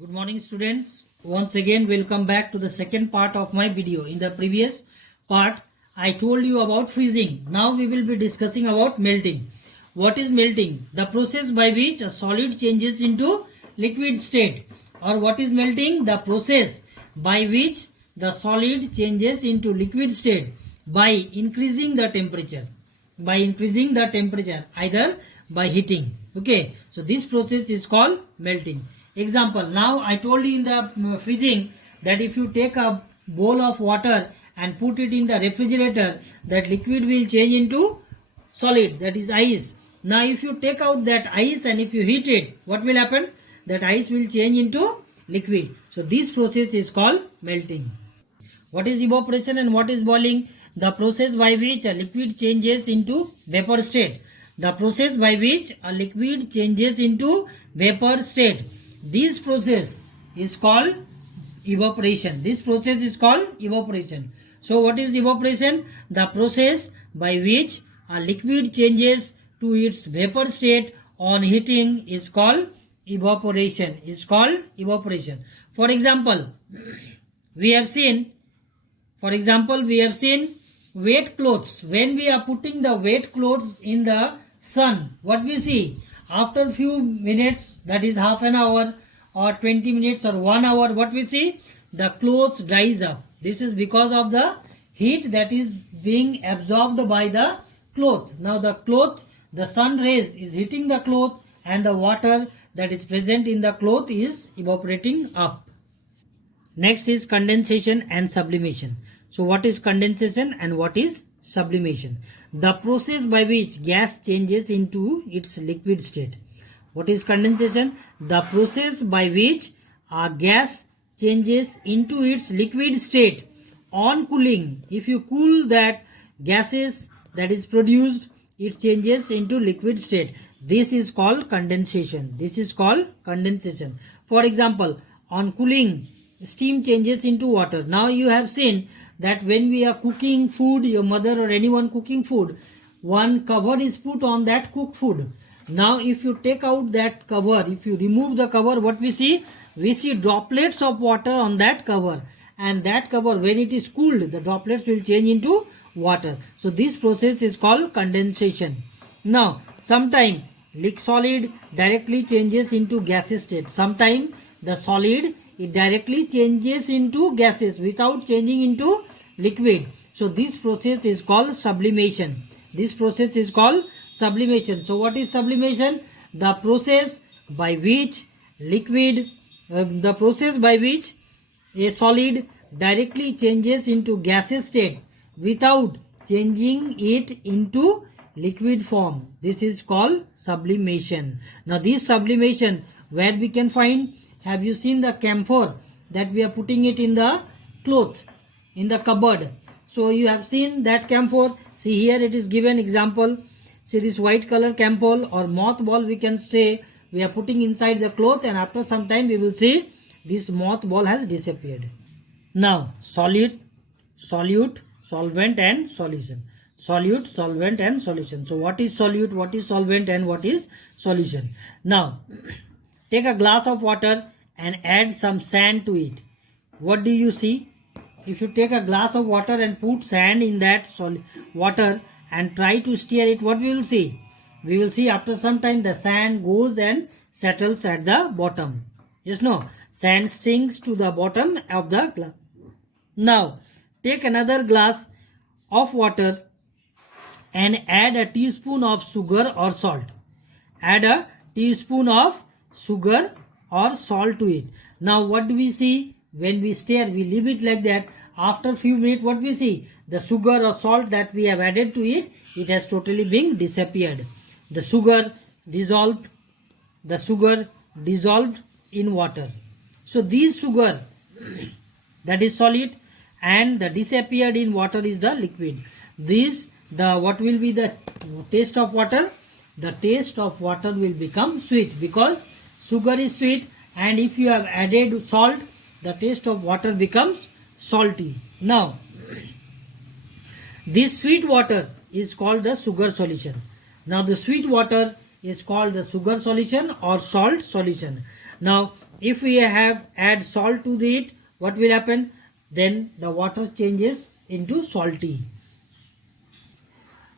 Good morning students. Once again welcome back to the second part of my video. In the previous part I told you about freezing. Now we will be discussing about melting. What is melting? The process by which a solid changes into liquid state. Or what is melting? The process by which the solid changes into liquid state by increasing the temperature. By increasing the temperature, either by heating. Okay, so this process is called melting. Example, now I told you in the freezing that if you take a bowl of water and put it in the refrigerator, that liquid will change into solid, that is ice. Now if you take out that ice and if you heat it, what will happen? That ice will change into liquid. So this process is called melting. What is evaporation and what is boiling? The process by which a liquid changes into vapor state. The process by which a liquid changes into vapor state. This process is called evaporation. This process is called evaporation. So what is evaporation? The process by which a liquid changes to its vapor state on heating is called evaporation. Is called evaporation. For example, we have seen wet clothes. When we are putting the wet clothes in the sun, what we see? After few minutes, that is half an hour or 20 minutes or 1 hour, what we see? The clothes dries up. This is because of the heat that is being absorbed by the cloth. Now the sun rays is hitting the cloth and the water that is present in the cloth is evaporating up. Next is condensation and sublimation. So what is condensation and what is sublimation? The process by which gas changes into its liquid state. What is condensation? The process by which a gas changes into its liquid state on cooling. If you cool that gases that is produced, it changes into liquid state. This is called condensation. This is called condensation. For example, on cooling, steam changes into water. Now you have seen that when we are cooking food, your mother or anyone cooking food, one cover is put on that cooked food. Now if you take out that cover, if you remove the cover, what we see? We see droplets of water on that cover. And that cover, when it is cooled, the droplets will change into water. So this process is called condensation. Now sometime solid directly changes into gaseous state. Sometime the solid, it directly changes into gases without changing into liquid. So this process is called sublimation. This process is called sublimation. So what is sublimation? The process by which a solid directly changes into gaseous state without changing it into liquid form. This is called sublimation. Now this sublimation, where we can find? Have you seen the camphor that we are putting it in the cloth, in the cupboard? So you have seen that camphor. See here it is given example. See this white color camphor or moth ball, we can say we are putting inside the cloth, and after some time we will see this moth ball has disappeared. Now solute, solvent and solution. Solute, solvent and solution. So what is solute, what is solvent and what is solution? Now take a glass of water and add some sand to it. What do you see? If you take a glass of water and put sand in that water and try to stir it, what we will see? We will see after some time the sand goes and settles at the bottom. Yes, no? Sand sinks to the bottom of the glass. Now take another glass of water and add a teaspoon of sugar or salt. Add a teaspoon of sugar or salt to it. Now what do we see? When we stir, we leave it like that. After few minutes, what we see? The sugar or salt that we have added to it, it has totally been disappeared. The sugar dissolved in water. So this sugar that is solid and the disappeared in water is the liquid. What will be the taste of water? The taste of water will become sweet because sugar is sweet, and if you have added salt, the taste of water becomes salty. Now this sweet water is called the sugar solution. Now the sweet water is called the sugar solution or salt solution. Now if we add salt to it, what will happen? Then the water changes into salty.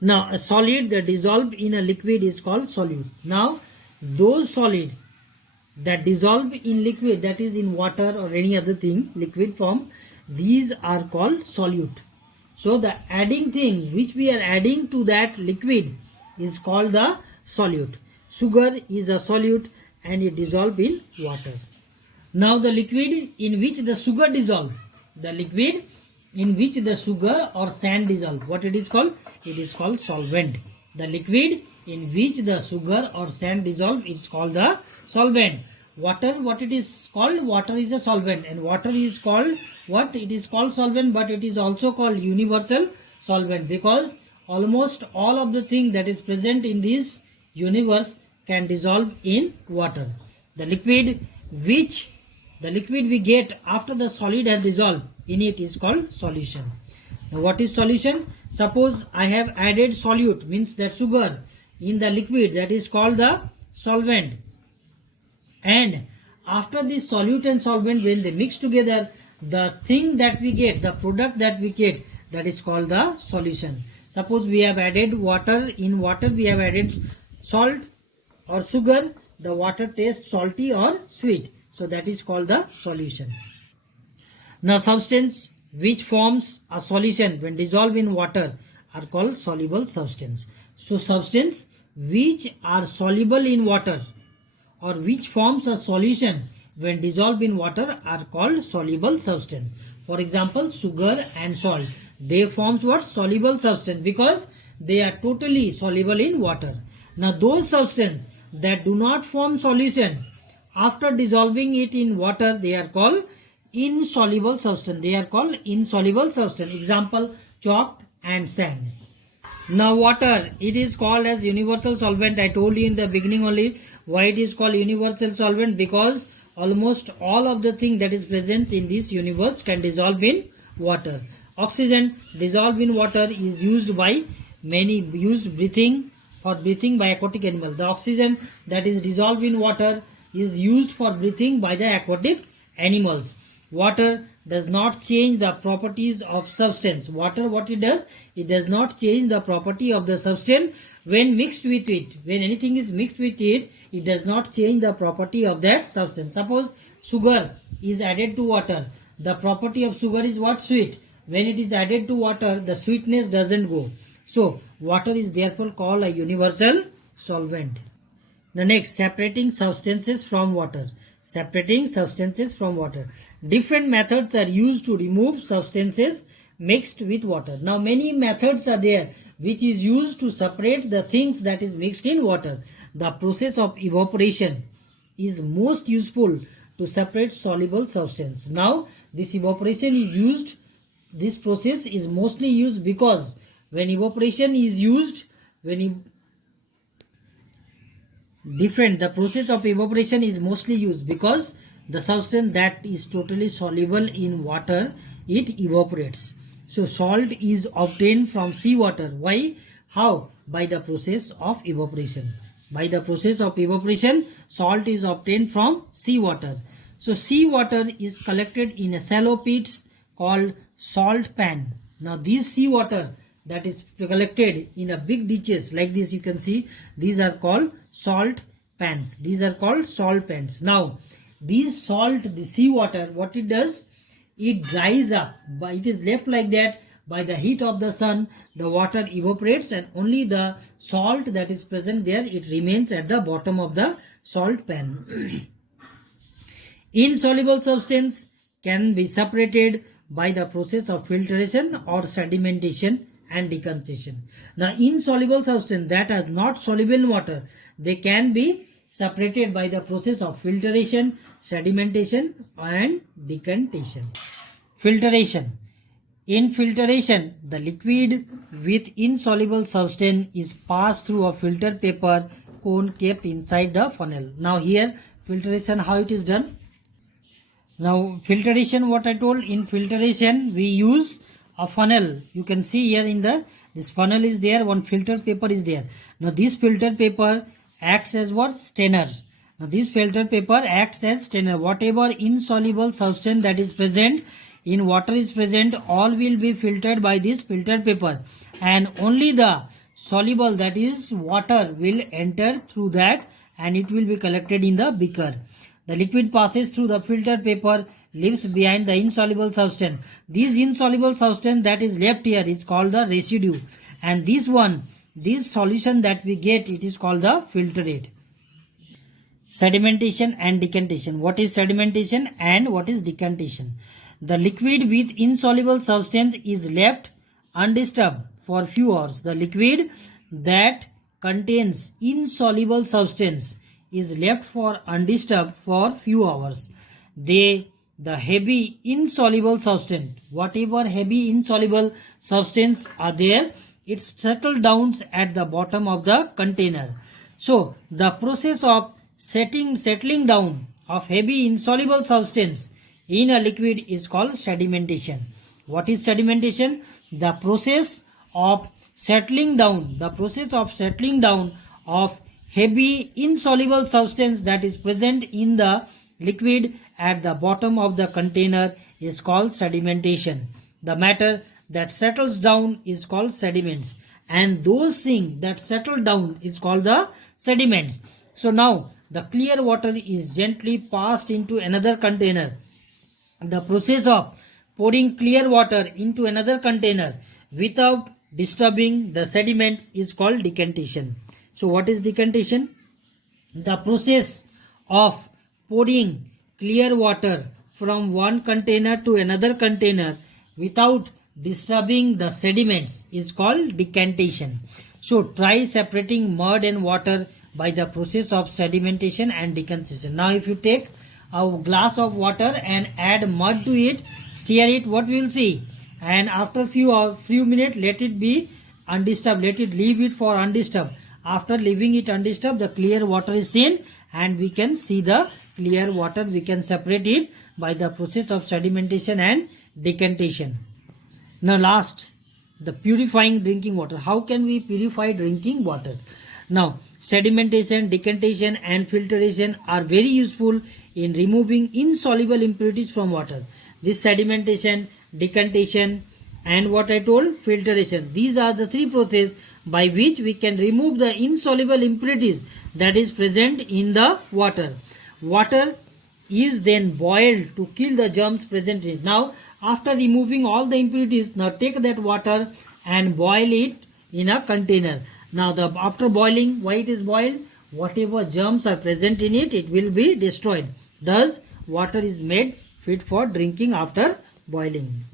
Now a solid that dissolved in a liquid is called solute. Now those solid that dissolve in liquid, that is in water or any other thing, liquid form, these are called solute. So the adding thing which we are adding to that liquid is called the solute. Sugar is a solute and it dissolves in water. Now the liquid in which the sugar dissolve, the liquid in which the sugar or sand dissolve, what it is called? It is called solvent. The liquid in which the sugar or sand dissolve is called the solvent. Water, what it is called? Water is a solvent, and water is called what? It is called solvent, but it is also called universal solvent, because almost all of the thing that is present in this universe can dissolve in water. The liquid we get after the solid has dissolved in it is called solution. Now what is solution? Suppose I have added solute, means that sugar, in the liquid, that is called the solvent. And after this solute and solvent, when they mix together, the thing that we get, the product that we get, that is called the solution. Suppose we have added water, in water we have added salt or sugar, the water tastes salty or sweet. So that is called the solution. Now substance which forms a solution when dissolved in water are called soluble substance. So substance which are soluble in water or which forms a solution when dissolved in water are called soluble substance. For example, sugar and salt, they forms what? Soluble substance, because they are totally soluble in water. Now those substances that do not form solution after dissolving it in water, they are called insoluble substance. They are called insoluble substance. Example, chalk and sand. Now water, it is called as universal solvent. I told you in the beginning only why it is called universal solvent, because almost all of the thing that is present in this universe can dissolve in water. Oxygen dissolved in water is used by many, for breathing by aquatic animals. The oxygen that is dissolved in water is used for breathing by the aquatic animals. Water does not change the properties of substance. Water, what it does? It does not change the property of the substance when mixed with it. When anything is mixed with it, it does not change the property of that substance. Suppose sugar is added to water. The property of sugar is what? Sweet. When it is added to water, the sweetness doesn't go. So water is therefore called a universal solvent. The next, separating substances from water. Separating substances from water. Different methods are used to remove substances mixed with water. Now many methods are there which is used to separate the things that is mixed in water. The process of evaporation is most useful to separate soluble substance. Now this evaporation is used, this process is mostly used because when evaporation is used, the process of evaporation is mostly used because the substance that is totally soluble in water, it evaporates. So salt is obtained from seawater. Why? How? By the process of evaporation. By the process of evaporation, salt is obtained from seawater. So seawater is collected in a shallow pits called salt pan. Now this seawater that is collected in a big ditches like this, you can see, these are called salt pans. These are called salt pans. Now these salt, the seawater, what it does, it dries up, but it is left like that. By the heat of the sun, the water evaporates and only the salt that is present there, it remains at the bottom of the salt pan. Insoluble substance can be separated by the process of filtration or sedimentation and decantation. Now insoluble substance that are not soluble in water, they can be separated by the process of filtration, sedimentation and decantation. Filtration. In filtration, the liquid with insoluble substance is passed through a filter paper cone kept inside the funnel. Now here filtration, how it is done? Now filtration, what I told, in filtration we use a funnel. You can see here in this funnel is there, one filter paper is there. Now this filter paper acts as what? Strainer. Now this filter paper acts as strainer. Whatever insoluble substance that is present in water is present, all will be filtered by this filter paper, and only the soluble, that is water, will enter through that and it will be collected in the beaker. The liquid passes through the filter paper, leaves behind the insoluble substance. This insoluble substance that is left here is called the residue, and this solution that we get, it is called the filtrate. Sedimentation and decantation. What is sedimentation and what is decantation? The liquid with insoluble substance is left undisturbed for few hours. The liquid that contains insoluble substance is left for undisturbed for few hours. The heavy insoluble substance, whatever heavy insoluble substance are there, it settles down at the bottom of the container. So the process of settling down of heavy insoluble substance in a liquid is called sedimentation. What is sedimentation? The process of settling down of heavy insoluble substance that is present in the liquid at the bottom of the container is called sedimentation. The matter that settles down is called sediments, and those things that settle down is called the sediments. So now the clear water is gently passed into another container. The process of pouring clear water into another container without disturbing the sediments is called decantation. So what is decantation? The process of pouring clear water from one container to another container without disturbing the sediments is called decantation. So try separating mud and water by the process of sedimentation and decantation. Now if you take a glass of water and add mud to it, stir it, what we will see? And after few minutes, let it be undisturbed. Let it leave it for undisturbed. After leaving it undisturbed, the clear water is seen, and we can see the clear water. We can separate it by the process of sedimentation and decantation. Now last, the purifying drinking water. How can we purify drinking water? Now sedimentation, decantation and filtration are very useful in removing insoluble impurities from water. This sedimentation, decantation and what I told, filtration, these are the three processes by which we can remove the insoluble impurities that is present in the water. Water is then boiled to kill the germs present in it. Now after removing all the impurities, now take that water and boil it in a container. Now after boiling, why it is boiled? Whatever germs are present in it, it will be destroyed. Thus water is made fit for drinking after boiling.